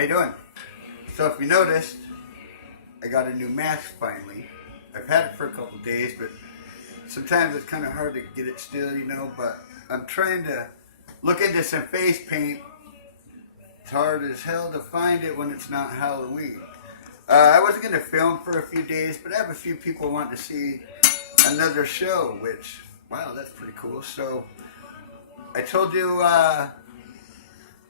How you doing? So if you noticed, I got a new mask finally. I've had it for a couple days, but sometimes it's kind of hard to get it still, you know, but I'm trying to look into some face paint. It's hard as hell to find it when it's not Halloween. I wasn't going to film for a few days, but I have a few people want to see another show, which, wow, that's pretty cool. So I told you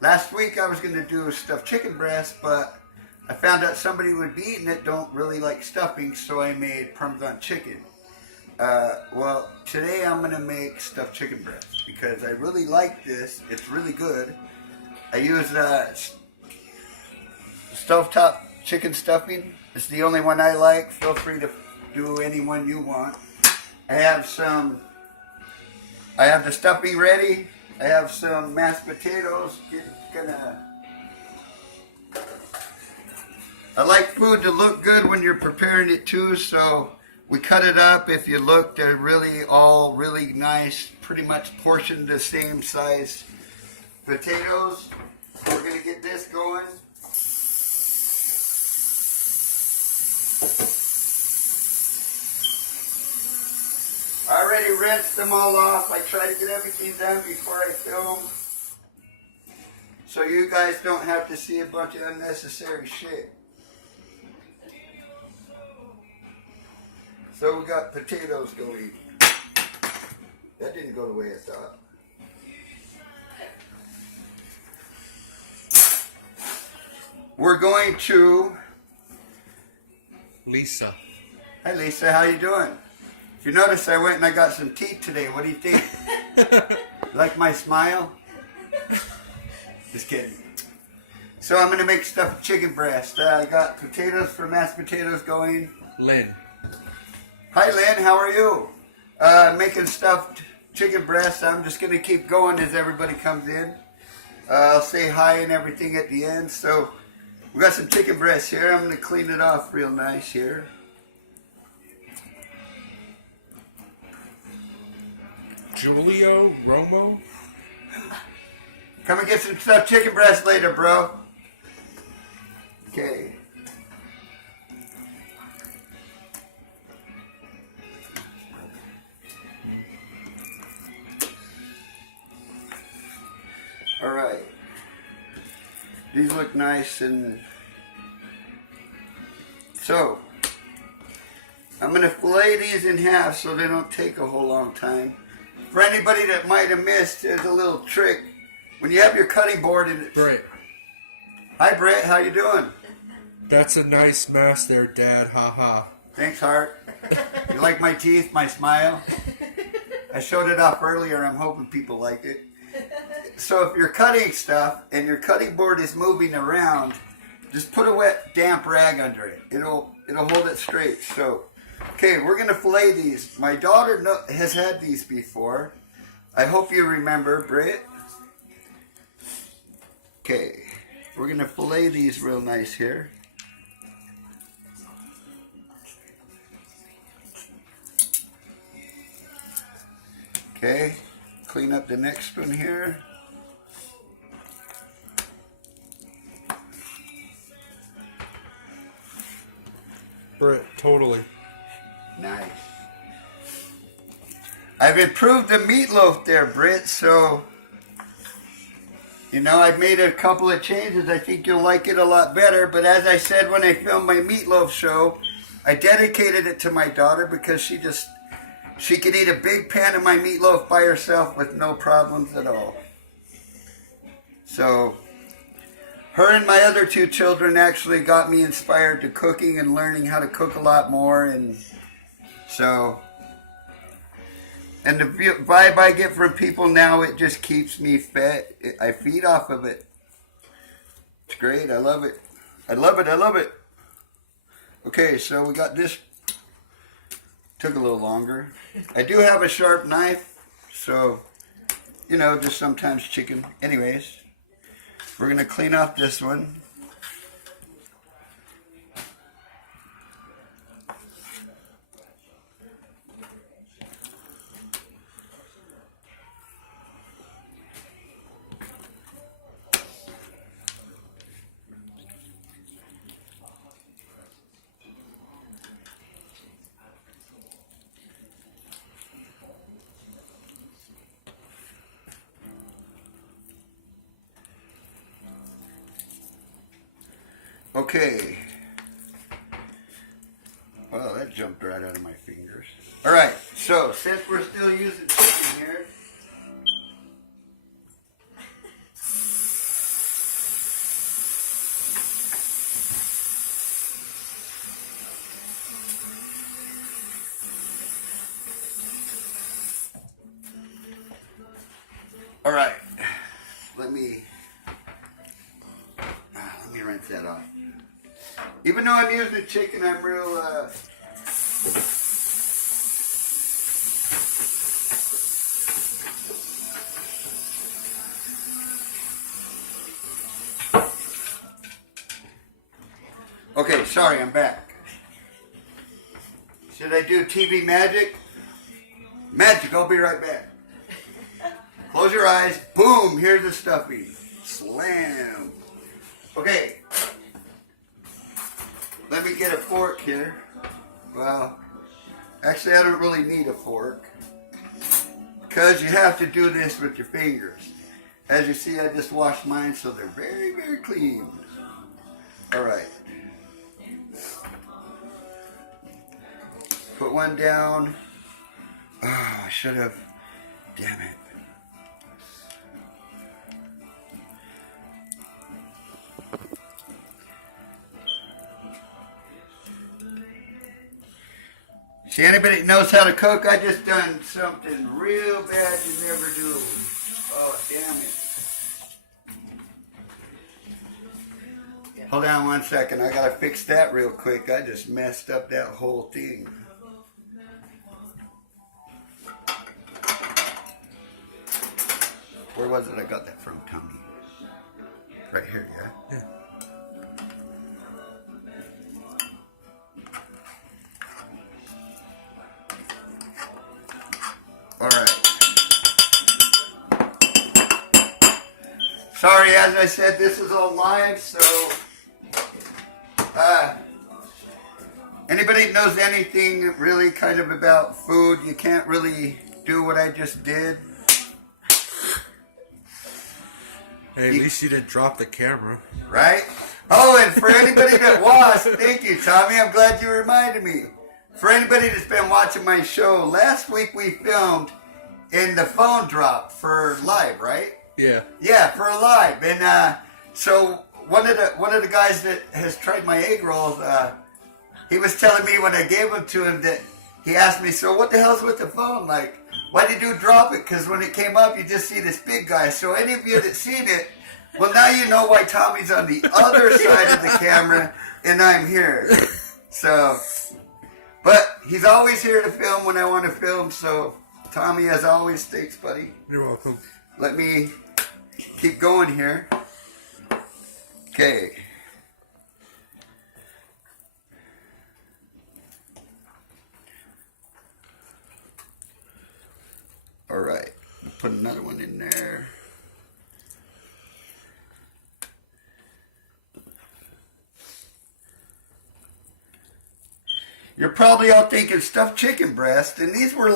last week I was going to do stuffed chicken breast, but I found out somebody who would be eating it don't really like stuffing, so I made Parmesan chicken. Well, today I'm going to make stuffed chicken breast because I really like this. It's really good. I use stovetop chicken stuffing. It's the only one I like. Feel free to do any one you want. I have the stuffing ready. I have some mashed potatoes. I like food to look good when you're preparing it too, so we cut it up. If you look, they're really all really nice, pretty much portioned the same size potatoes. We're going to get this going. I already rinsed them all off. I try to get everything done before I film, so you guys don't have to see a bunch of unnecessary shit. So we got potatoes going. That didn't go the way I thought. We're going to Lisa. Hi Lisa, how you doing? If you notice, I went and I got some teeth today. What do you think? Like my smile? Just kidding. So I'm going to make stuffed chicken breast. I got potatoes for mashed potatoes going. Lynn. Hi Lynn, how are you? Making stuffed chicken breast. I'm just going to keep going as everybody comes in. I'll say hi and everything at the end. So we got some chicken breast here. I'm going to clean it off real nice here. Julio Romo. Come and get some stuffed chicken breast later, bro. Okay. All right. These look nice, and so I'm going to fillet these in half so they don't take a whole long time. For anybody that might have missed, there's a little trick. When you have your cutting board in it. Brett. Hi Brett, how you doing? That's a nice mask there, Dad. Ha ha. Thanks, Hart. You like my teeth, my smile? I showed it off earlier. I'm hoping people liked it. So if you're cutting stuff and your cutting board is moving around, just put a wet, damp rag under it. It'll hold it straight. So, okay, we're gonna fillet these. My daughter has had these before. I hope you remember, Britt. Okay, we're gonna fillet these real nice here. Okay, clean up the next one here. Brett, totally. Nice. I've improved the meatloaf there, Britt, so, you know, I've made a couple of changes. I think you'll like it a lot better, but as I said when I filmed my meatloaf show, I dedicated it to my daughter because she could eat a big pan of my meatloaf by herself with no problems at all. So, her and my other two children actually got me inspired to cooking and learning how to cook a lot more, and so, and the vibe I get from people now, it just keeps me fed. I feed off of it. It's great. I love it. I love it. I love it. Okay, so we got this. Took a little longer. I do have a sharp knife, so, you know, just sometimes chicken. Anyways, we're going to clean off this one. Okay. Well, that jumped right out of my fingers. All right, so since we're still using chicken here, all right, let me rinse that off. Even though I'm using the chicken, I'm real, Okay, sorry, I'm back. Should I do TV magic? Magic, I'll be right back. Close your eyes. Boom, here's the stuffing. Slam. Okay. Let me get a fork here. Well, actually I don't really need a fork, because you have to do this with your fingers. As you see, I just washed mine, so they're very, very clean. All right. Put one down. Oh, I should have. Damn it. See, anybody that knows how to cook, I just done something real bad you never do. Oh, damn it. Hold on one second. I gotta fix that real quick. I just messed up that whole thing. Where was it I got that from, Tommy? Right here, yeah? Yeah. All right. Sorry, as I said, this is all live, so anybody that knows anything really kind of about food, you can't really do what I just did. Hey, at least you didn't drop the camera. Right? Oh, and for anybody that was, thank you, Tommy. I'm glad you reminded me. For anybody that's been watching my show, last week we filmed in the phone drop for live, right? Yeah. Yeah, for a live. And so one of the guys that has tried my egg rolls, he was telling me when I gave them to him that he asked me, so what the hell's with the phone? Like, why did you drop it? Because when it came up, you just see this big guy. So any of you that seen it, well, now you know why Tommy's on the other side of the camera and I'm here. So, but he's always here to film when I want to film. So, Tommy, as always, thanks, buddy. You're welcome. Let me keep going here. Okay. All right. Put another one in there. You're probably all thinking stuffed chicken breast, and these were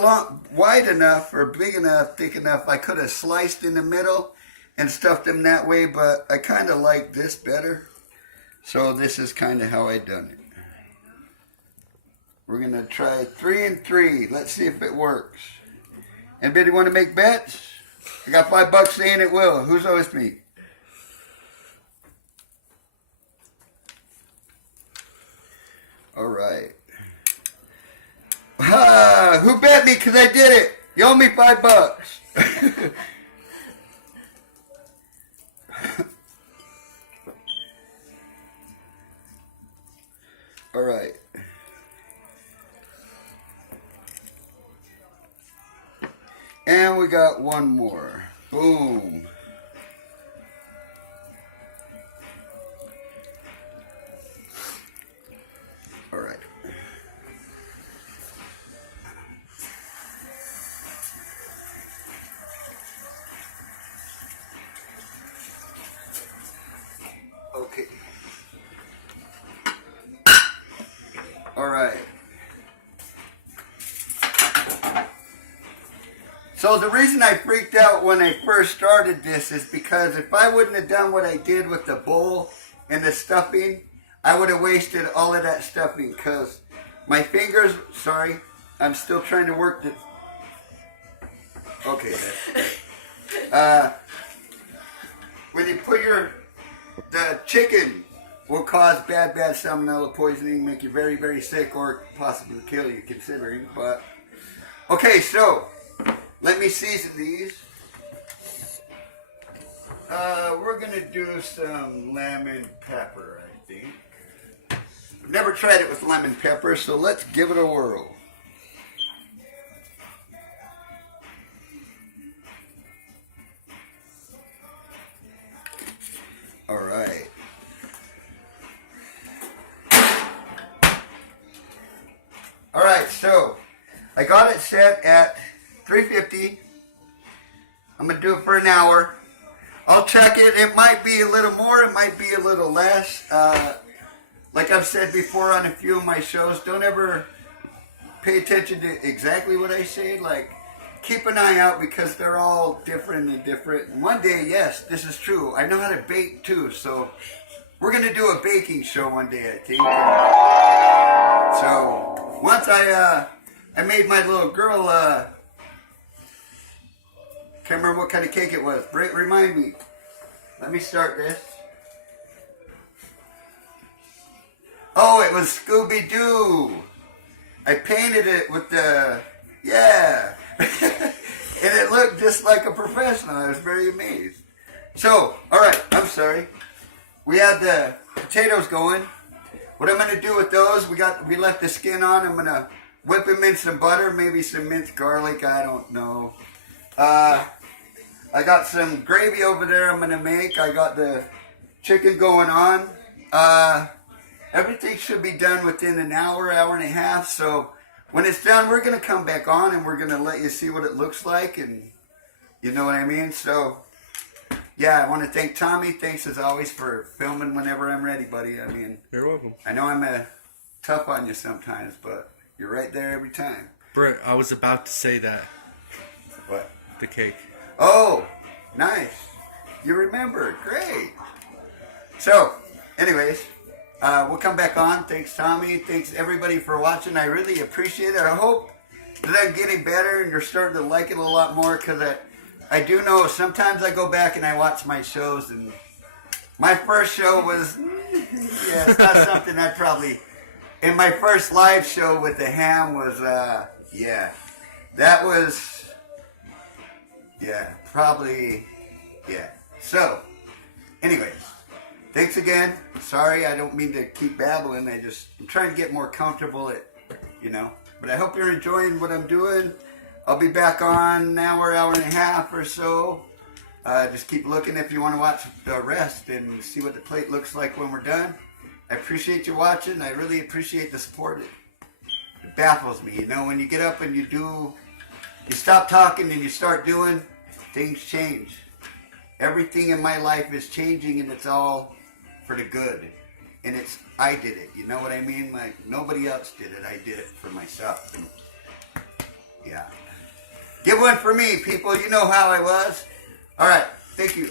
wide enough or big enough, thick enough, I could have sliced in the middle and stuffed them that way, but I kind of like this better. So this is kind of how I done it. We're going to try 3 and 3. Let's see if it works. Anybody want to make bets? I got $5 saying it will. Who's with me? All right. Who bet me because I did it? You owe me $5. All right. And we got one more. Boom. All right. Okay. All right. So the reason I freaked out when I first started this is because if I wouldn't have done what I did with the bowl and the stuffing, I would have wasted all of that stuffing because my fingers, sorry, I'm still trying to work the, okay, when you put the chicken will cause bad salmonella poisoning, make you very, very sick, or possibly kill you, considering, but, okay, so, let me season these. We're gonna do some lemon pepper, I think. I've never tried it with lemon pepper, so let's give it a whirl. All right. All right, so I got it set at 350. I'm gonna do it for an hour. I'll check it. It might be a little more. It might be a little less. Like I've said before on a few of my shows, don't ever pay attention to exactly what I say. Like, keep an eye out because they're all different and different. And one day, yes, this is true. I know how to bake too, so we're gonna do a baking show one day, I think. So once I made my little girl. Can't remember what kind of cake it was. Remind me. Let me start this. Oh, it was Scooby-Doo. I painted it with the, yeah. And it looked just like a professional. I was very amazed. So, all right, I'm sorry. We had the potatoes going. What I'm going to do with those, we left the skin on. I'm going to whip them in some butter, maybe some minced garlic. I don't know. I got some gravy over there I'm going to make. I got the chicken going on. Everything should be done within an hour, hour and a half. So when it's done, we're going to come back on and we're going to let you see what it looks like. And you know what I mean? So, yeah, I want to thank Tommy. Thanks as always for filming whenever I'm ready, buddy. I mean, You're welcome. I know I'm tough on you sometimes, but you're right there every time. Brett, I was about to say that. What? The cake. Oh, nice. You remembered. Great. So, anyways, we'll come back on. Thanks, Tommy. Thanks, everybody, for watching. I really appreciate it. I hope that I'm getting better and you're starting to like it a lot more because I do know sometimes I go back and I watch my shows and my first show was, yeah, it's not something I'd probably, and my first live show with the ham was, yeah, that was, yeah, probably, yeah. So, anyways, thanks again. Sorry, I don't mean to keep babbling. I'm trying to get more comfortable at, But I hope you're enjoying what I'm doing. I'll be back on an hour, hour and a half or so. Just keep looking if you want to watch the rest and see what the plate looks like when we're done. I appreciate you watching. I really appreciate the support. It baffles me. When you get up and you stop talking and you start doing, things change. Everything in my life is changing and it's all for the good. And I did it. You know what I mean? Like, nobody else did it. I did it for myself. And, yeah. Give one for me, people. You know how I was. All right. Thank you.